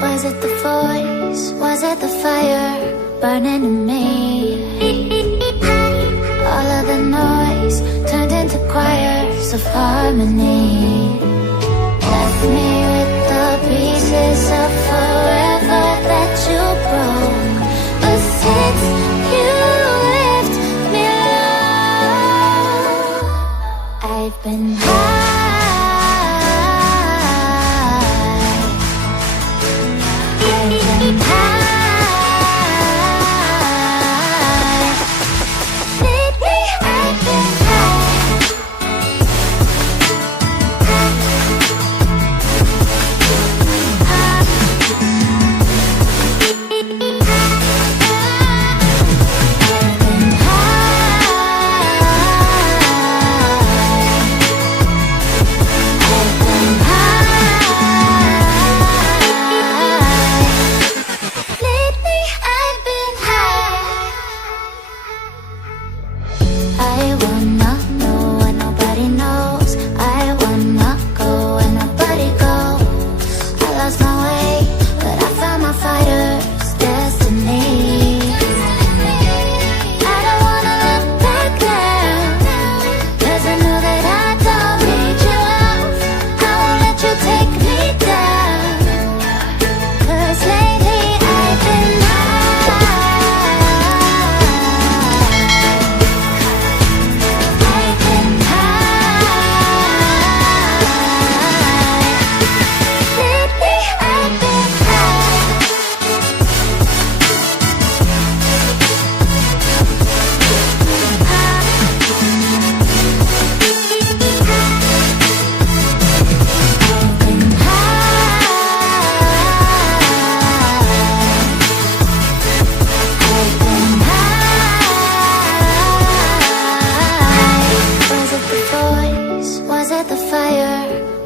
Was it the voice? Was it the fire burning in me? All of the noise turned into choirs of harmony. Left me with the pieces of forever that you broke. But since you left me alone, I've been high.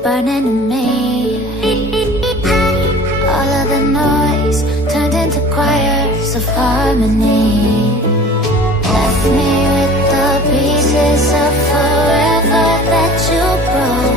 Burning in me. All of the noise turned into choirs of harmony. Left me with the pieces of forever that you broke.